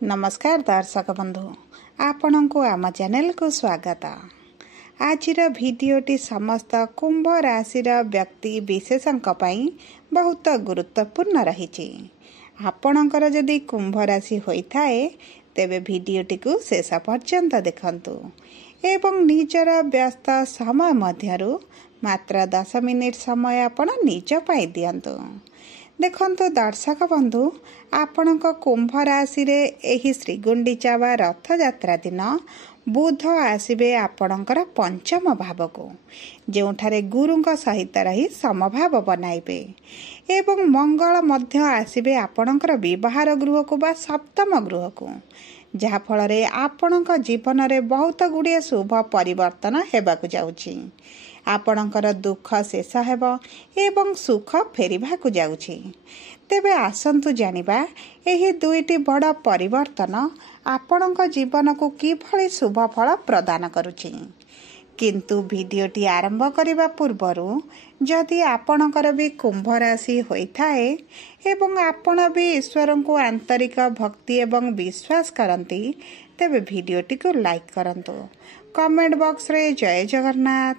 नमस्कार दर्शक बंधु, आपण को आम चैनल को स्वागत। आज भिडियोटी समस्त कुंभ राशि व्यक्ति विशेषों बहुत गुरुत्वपूर्ण रही। आपणकर जदि कुंभ राशि होता है तेबे भिडियोटी को शेष पर्यंत देखंतु एवं निजर व्यस्त समय मध्यरु मात्र 10 मिनिट समय आपण निज पाई दियंतु। देखंतु दर्शक बंधु, आपणक कुंभ राशि रे एही श्रीगुंडीचा वा रथ यात्रा दिन बुध आसिबे आपणकर पंचम भाव को, जोठारे गुरुंक सहित रही समभाव बनाइबे एवं मंगल मध्य आसिबे आपणकर विवाह गृह को बा सप्तम गृह को, जहा फल आपणक जीवन रे बहुत गुड़िए शुभ परिवर्तन हेबाकु जाउछि। आपणकर दुख शेष हेब एवं सुख फेरिबाकु जाउछि। तेबे आसंतु जानिबा एही दुईटी बड़ परिवर्तन आपणक जीवन को किभଳି शुभ फल प्रदान करुछि। किंतु भिडियोटी आरंभ करिबा पूर्वरु जदि आपणकर भी कुंभ राशि होइथाए एवं आपण भी ईश्वर को आंतरिक भक्ति एवं विश्वास करंती तेबे भिडियोटी को लाइक करंतु। कमेंट बॉक्स रे जय जगन्नाथ,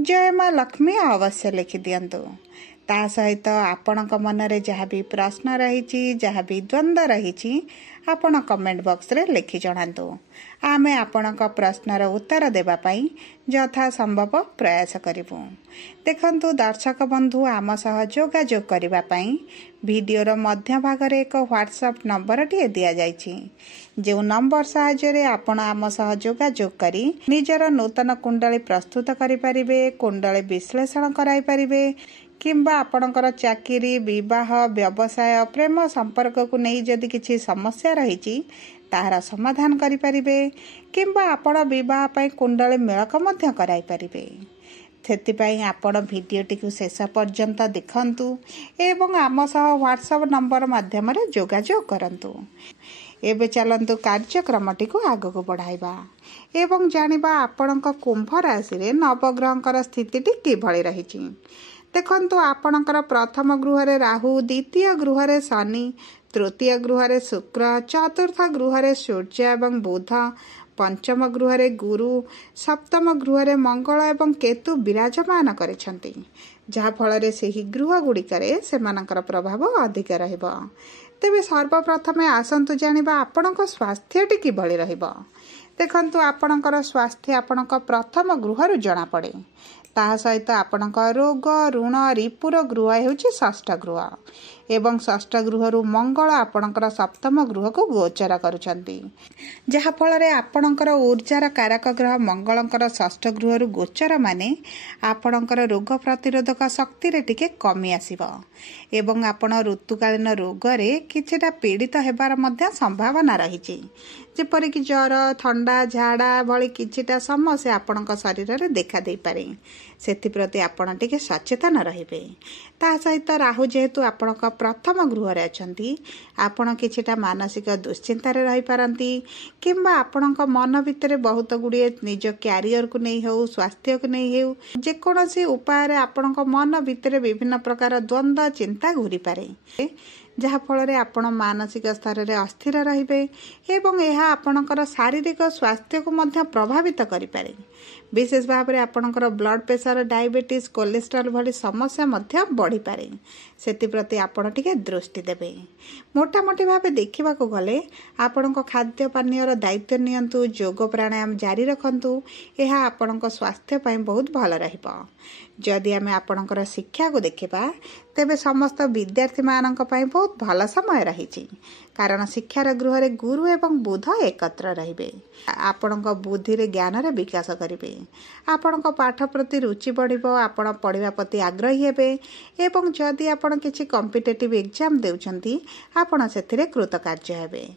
जय माँ लक्ष्मी अवश्य लिखि दियंतु। ता सहित आपणक मनरे जहाँ भी प्रश्न रही, जहाँ भी द्वंद्व रही, आपण कमेंट बॉक्स रे लिखि जणांतु। आमे आपणक प्रश्नर उत्तर देबा पई यथा संभव प्रयास करिबु। देखंतु दर्शक बंधु, आम सह जोगाजोग करिबा पई वीडियोर मध्य भाग रे एक व्हाट्सएप नंबर टिए दिया जायछि। जो नंबर साहाय्य रे आपण आम सह जोगाजोग करी निजर नूतन कुंडली प्रस्तुत करि परिबे, कुंडली विश्लेषण कराई परिबे, किंबा आपणकर चाकरी, विवाह, व्यवसाय, प्रेम संपर्क को नहीं जदि किसी समस्या रही ताहार समाधान करि परिबे, किंबा आपण विवाह पई कुंडली मेलक मध्य कराई परिबे। सेतिपई आपण भिडियोटी को शेष पर्यंत देखंतु एवं आम सह व्हाट्सएप नंबर माध्यम रे जोगाजोग करंतु। एबे चलंतु कार्यक्रमटी को आगको बढ़ाइबा एवं जानिबा आपणक कुंभ राशि रे नवग्रहंकर स्थितिटी किभଳି रहिछि। देखंतु आपणकर प्रथम गृह रे राहु, द्वितीय गृह रे शनि, तृतीय गृह रे शुक्र, चतुर्थ गृह रे सूर्य एवं बुध, पंचम गृह रे गुरु, सप्तम गृह रे मंगल एवं केतु विराजमान करिसंती, जहा फल रे सेही गृह गुड़िकरे सेमानकर प्रभाव अधिक रहइबो। तेबे सर्वप्रथमे आसंतु जानिबा आपणक स्वास्थ्यटी किभଳି रहइबो। देखंतु आपणकर स्वास्थ्य आपणक प्रथम गृह रु जणा पड़े। ता सहित आपणक रोग, ऋण, रिपुर गृह हेउछि षष्ठ गृह एवं षष्ठ गृह रु मंगल आपणकर सप्तम गृह को गोचर करुछंती, जहा फल रे आपणकर ऊर्जार कारक ग्रह मंगलकर षष्ठ गृह रु गोचर माने आपणकर रोग प्रतिरोधक शक्ति रे टिके कमी आसीबो एवं आपण ऋतुकालीन रोग रे किछिटा पीड़ित हेबार मध्य संभावना रहिछि, जेपरि कि ज्वर, ठंडा, झाड़ा भली किछिटा समस्या आपणक शरीर रे देखा देई पारे। सेथिप्रति आपण टिके सचेतन रहिबे। ता सहित राहु जेहेतु आपणक प्रथम गृह रे अछंती, आपण किछिटा मानसिक दुश्चिंता रे रहि पारंती, किंबा आपणक मन भितरे बहुत गुड़िए निज कैरियर को नहीं हो, स्वास्थ्य को नहीं हो, जे कोनोसी उपाय रे आपणक मन भितरे विभिन्न प्रकार द्वंद्व चिंता घूरी पारे, जहा फल रे आपण मानसिक स्तर रे अस्थिर रहिबे एवं यह आपणकर शारीरिक स्वास्थ्य को मध्य प्रभावित करि पारे। विशेष भाव में आपणकर ब्लड प्रेशर, डायबिटीज, कोलेस्ट्रॉल भली समस्या मध्य बढ़ी पारे। सेतिप्रति आपण टिके दृष्टि देबे। मोटामोटी भाव देखा गले आपणक खाद्य पानीयर दायित्व नियंतु, योग प्राणायाम जारी रखंतु, यह आपणक स्वास्थ्य पई बहुत भल रहिबो। जदि आमे आपणकर शिक्षा को देखिबा तेबे समस्त विद्यार्थी मानक पई बहुत भल समय रहिछि, कारण शिक्षार गृह रे गुरु एवं बुध एकत्र रहिबे। आपणक बुद्धि रे ज्ञान रे विकास करिबे, आपणक पाठ प्रति रुचि बढ़िबो, आपण पढ़िबा प्रति आग्रही हेबे एवं जदि आपण किछि कॉम्पिटिटिव एग्जाम देउछंती आपण सेथिरे कृतकार्य हेबे।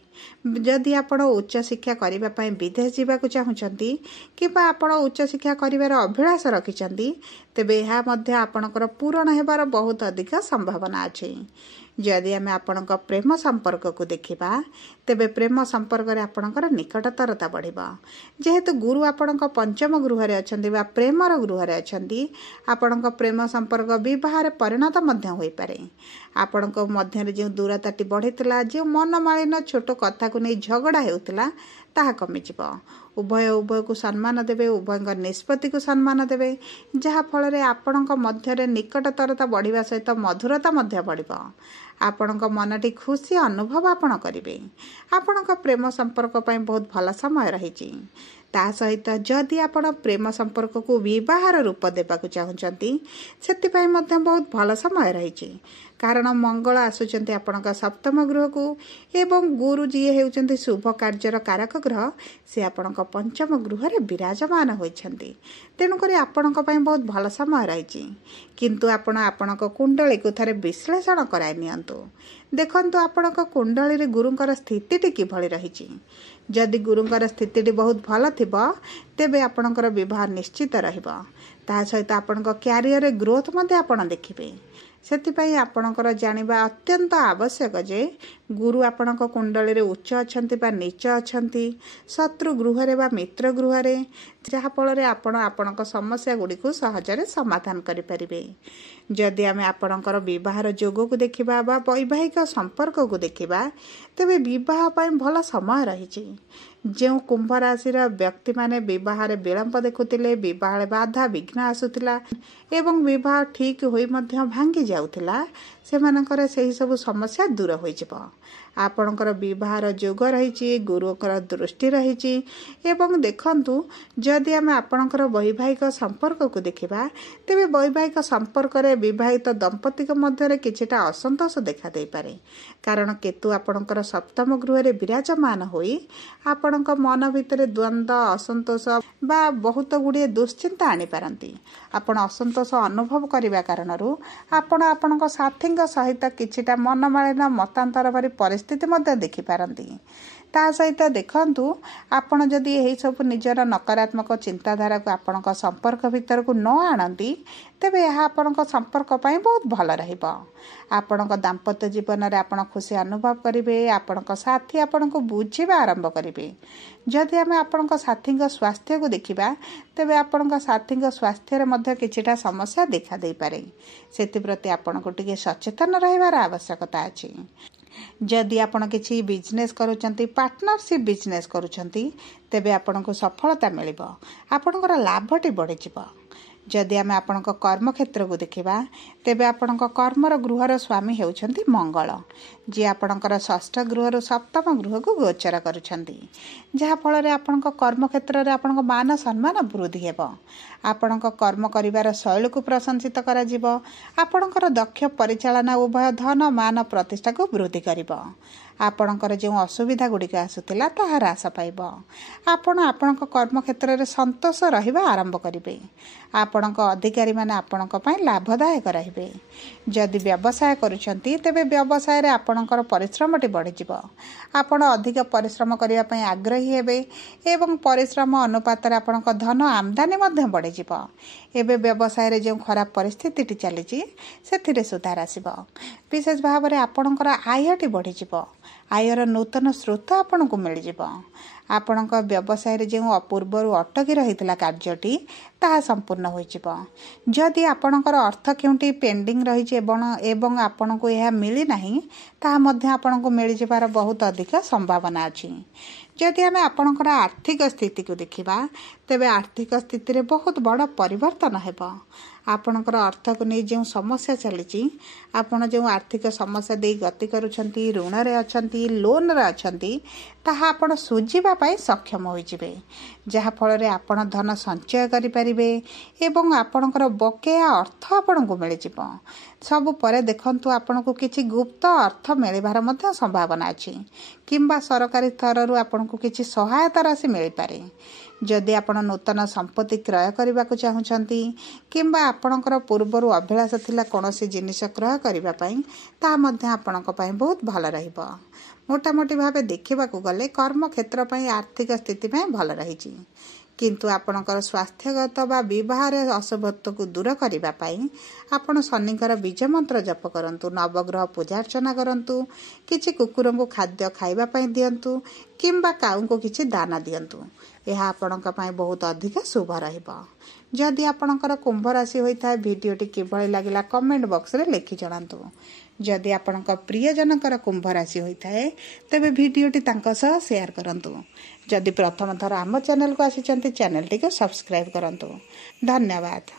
जदि आपण उच्च शिक्षा करिबा पई विदेश जीवाकु चाहुचंती किबा आपण उच्च शिक्षा करिवार अभिलाष रखिचंती तेबे एहा मध्य आपणकर पूर्ण हेबार बहुत अधिक संभावना अछि। जदि आमे आपणक प्रेम संपर्क को देखिबा तेबे प्रेम संपर्क रे आपणकर निकटतरता बढ़िबा। जेहेतु गुरु आपणक पंचम गृह रे अछंती बा प्रेमर गृह रे अछंती, आपणक प्रेम संपर्क विवाह रे परिणत मध्य होई पारे। आपणक मध्य रे जे दूरताटी बढ़ितला, जे मनमालिन छोट कथा को नै झगड़ा हेउतला, ताहा कमि जिवो। उभय उभय को सम्मान देवे, उभय निष्पत्ति को सम्मान देवे, जहा फल रे आपणक मध्य रे निकटतरता बढ़िबा सहित मधुरता मध्य बढ़िबो। आपणक मनटी खुशी अनुभव आपण करिवे। आपणक प्रेम संपर्क पई बहुत भल समय रहिछि। ता सहित जदि आपण प्रेम संपर्क को विवाहर रूप देबाकू चाहुचंती, सेति पई मध्य बहुत भल समय रहिछि। कारण मंगल आसुचंती आपणक सप्तम गृह को, एवं गुरु जी हेउचंती शुभ कार्यर कारक ग्रह, से आपणक पंचम गृह रे विराजमान होइछंती। तेणु करी आपणक पई बहुत भल समय रहिछि। किंतु आपण आपणक कुंडली को थरे विश्लेषण कराय नियंतु। देखंतु आपणक कुंडली रे गुरुंकर स्थितिटी किभଳି रहिछि। जदि गुरुंकर स्थितिटी बहुत भल थिबो, तेबे आपणकर विवाह निश्चित रहिबो। ता सहित आपणक क्यारियर रे ग्रोथ मध्ये आपण देखिबे। सेतिपई आपणकर जानिबा अत्यंत आवश्यक जे गुरु आपणक कुंडली रे उच्च अछंती बा नीच अछंती, शत्रु गृह रे बा मित्र गृह रे, जहा फल रे आपण आपणक समस्या गुडी को सहजरे समाधान करि परिबे। जदि आमे आपणकर विवाहर जोग को देखिबा बा वैवाहिक संपर्क को देखिबा, तेबे विवाह पई भल समय रहिछि। जो कुंभ राशि व्यक्ति माने विवाह रे विलंब देखुतिले, विवाह रे बाधा विघ्न आसुतिला एवं विवाह ठीक होई मध्य भांगी जाउतिला, सेमानकर सेही सब समस्या दूर होई जिवो। आपणकर विवाहर जोग रहिछि, गुरुकर दृष्टि रहिछि। एवं देखंतु जदि आमे आपणकर वैवाहिक संपर्क को देखिबा, तेबे वैवाहिक संपर्क रे विवाहित दंपति के मध्य रे किछिटा असंतोष देखा देई पारे। कारण केतु आपणकर सप्तम गृह रे विराजमान होई आपणक मन भितरे द्वंद्व, असंतोष बा बहुत गुड़िए दुश्चिंता आनी पारंती। आपण असंतोष अनुभव करिबा कारणरू आपण आपणक साथींग सहित किछिटा मनमालिन मतांतर भरी परिस्थिति मध्य देखि पारंती। ता सहित देखंतु आपण जदि एही सब निजर नकारात्मक चिंताधारा को आपणक संपर्क भितर को न आनंती, तेबे यह आपणक संपर्क पई बहुत भल रहिबो। आपणक दाम्पत्य जीवन रे आपण खुशी अनुभव करिवे, आपणक साथी आपणक बुझिबा आरंभ करिवे। जदि आमे आपणक साथींग स्वास्थ्य को देखिबा, तेबे आपणक साथींग स्वास्थ्य रे मध्य किछिटा समस्या देखा देई पारे। सेति प्रति आपणक टिके सचेतन रहिबार आवश्यकता अछि। जदि आपण किछि बिजनेस करूचंती, पार्टनरशिप बिजनेस करूचंती, तेबे आपणको सफलता मिलिबो, आपणकर लाभटी बढ़ि जिवो। जदि आमे आपणक कर्म क्षेत्र को देखिबा, तेबे आपणक कर्मर गृहर स्वामी हेउचंती मंगल, जे आपणकर षष्ठ गृहर सप्तम गृह को गोचर करूचंती। जहा फल रे आपणक कर्म क्षेत्र रे आपणक मान सम्मान वृद्धि हेबो। आपणक कर्म करिवार शैली को प्रशंसित करा जिवो। आपणकर दक्ष परिचालना उभय धन मान प्रतिष्ठा को वृद्धि करिवो। आपणकर जो असुविधा गुड़िक आसुतिला ताहा ह्रास पाइब। आपण आपणक कर्म क्षेत्र रे संतोष रहिबा आरंभ करिवे। आपणक अधिकारी माने आपणक पई लाभदायक रहिबे। जदि व्यवसाय करूछंती, तेबे व्यवसाय रे आपणकर परिश्रमटी बढ़ि जिवो। आपण अधिक परिश्रम करिया पई आग्रही हेबे एवं परिश्रम अनुपात रे आपणक धन आमदानी मध्ये बढ़ि जिवो। एबे व्यवसाय रे जो खराब परिस्थिति चलीची, सेथिरे सुधार आसीबो। विशेष भाव रे आपणकर आयटी बढ़ि जिवो। आयर नूतन स्रोत आपणको मिल जिवो। आपणक व्यवसाय रे जो अपूर्वरु अटकी रहितला कार्यटी ताहा संपूर्ण होई जिवो। जदि आपणकर अर्थ केउंटी पेंडिंग रहिछि एवं आपणको यह मिली नाही, ताहा मध्ये आपणको मिल जिबार बहुत अधिक संभावना अछि। जदि आमे आपणकर आर्थिक स्थिति को देखिबा, तेबे आर्थिक स्थिति रे बहुत बड़ परिवर्तन हेबो। आपणकर अर्थ को नै जो समस्या चलीची, आपण जो आर्थिक समस्या दे गति करूछंती, ऋण रे अछंती, लोन रे अछंती, ताहा आपण सुझिबा पई सक्षम होई जिवे। जहा फल रे आपण धन संचय करि परिबे एवं आपणकर बकेया अर्थ आपणको मिल जिवो। सब परे देखंतु आपणको किछि गुप्त अर्थ मिलिबार मध्ये संभावना अछि, किंबा सरकारी स्तररु आपणको किछि सहायता राशि मिल पारे। जदि आपण नूतन संपत्ति क्रय करबा को चाहुचंती, किंबा आपणकर पूर्वरु अभिलाष थिला कोनोसी जिनिस क्रय करबा पई, ता मध्ये आपणक पई बहुत भल रहिबो। मोटामोटी भावे देखिबा को गले कर्म क्षेत्र पई आर्थिक स्थिति पई भल रहिछि। किंतु आपणकर स्वास्थ्यगत बा विवाह असुभत्व को दूर करने आपण शनिकर बीज मंत्र जप करंतु, नवग्रह पूजा अर्चना करंतु, किछि कुकुर को खाद्य खाइबा दियंतु किंबा काऊ को किछि दाना दियंतु। यह आपणक पई बहुत अधिक शुभ रहिबो। जदि आपणकर कुंभ राशि होइता वीडियोटी किभଳି लागिला कमेंट बॉक्स रे लिखि जणांतु। जदि आपणक प्रियजनकर कुंभ राशि होइता तेबे वीडियोटी तांका सह शेयर करंतु। जदि प्रथम थर आम चैनल को आसिचंती चैनल टी को सब्सक्राइब करंतु। धन्यवाद।